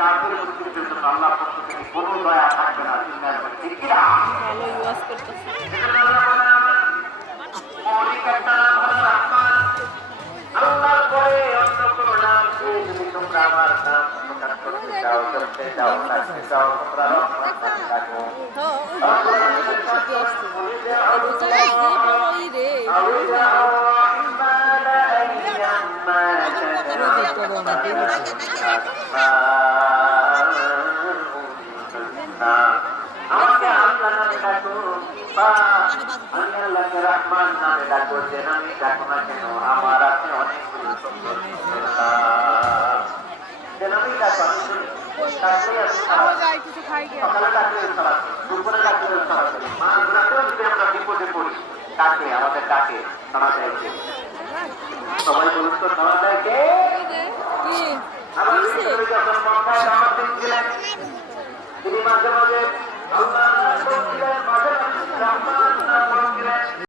কাফের মুশরিকদের জন্য আল্লাহর পক্ষ থেকে কোনো দয়া থাকবে না। ঠিক কি না? ভালো ওয়াজ করতেছে। মৌলিক একটা নাম হলো রহমান। আল্লাহর পরে অন্য কোনো নাম দিয়ে যদি তোমরা আমার নাম প্রকাশ করতে চাও, করতে চাও, রাখতে চাও, তোমরা রহমান নামে ডাকো। আমাকে আল্লাহ নামে ডাকো, আমি আল্লাহকে রহমান নামে ডাকো। যে নামে ডাকো না কেন আমার আছে অনেকগুলো সুন্দর সুন্দর নাম। যে নামে ডাকো আমি শুনি। সকালে ডাকলে সারা, দুপুরে ডাকলে সারা, মা গুণাতেও যদি আমরা বিপদে পড়ি ডাকে, আমাদের ডাকে সারা দেয় কে? সবাই বলুন তো সারা দেয় কে? আমার যখন মক্কায় দাওয়াত দিচ্ছিলেন তিনি মাঝে মাঝে আল্লাহ বলছিলেন, মাঝে মাঝে রহমান